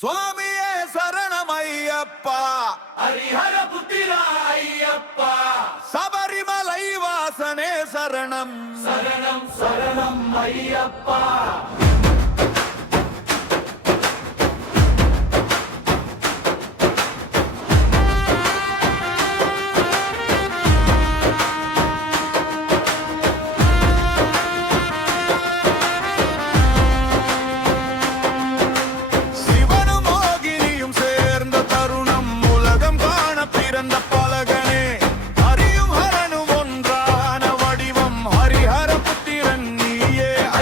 சுவாமியே சரணம் ஐயப்பா ஹரிஹர புத்திரா ஐயப்பா. சபரிமலை வாசனே சரணம். சரணம் சரணம் ஐயப்பா.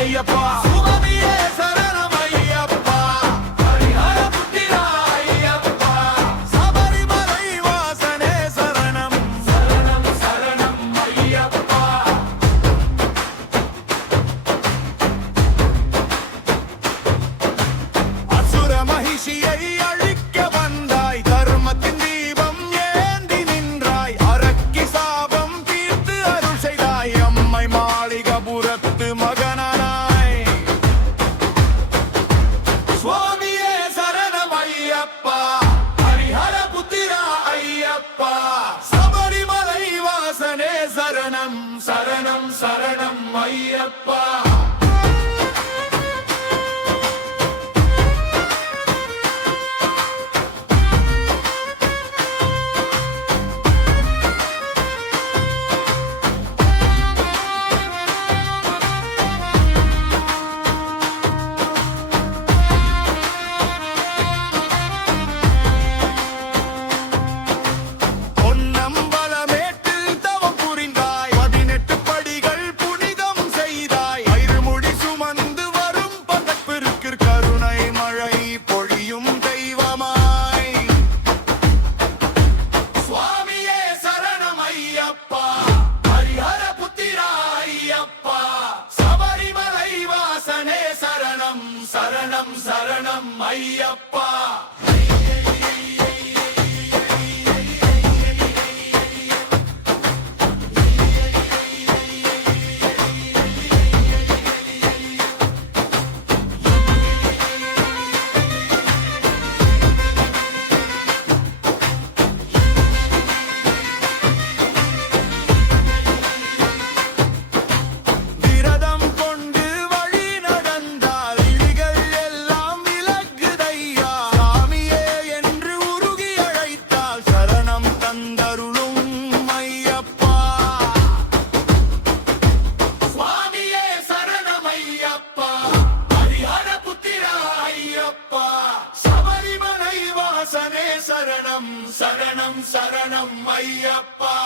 your boss. Ah. சரணம் சரணம் சரணம் ஐயப்பா. சரணம் ஐயப்பா. தாசனே சரணம் சரணம் சரணம் ஐயப்பா.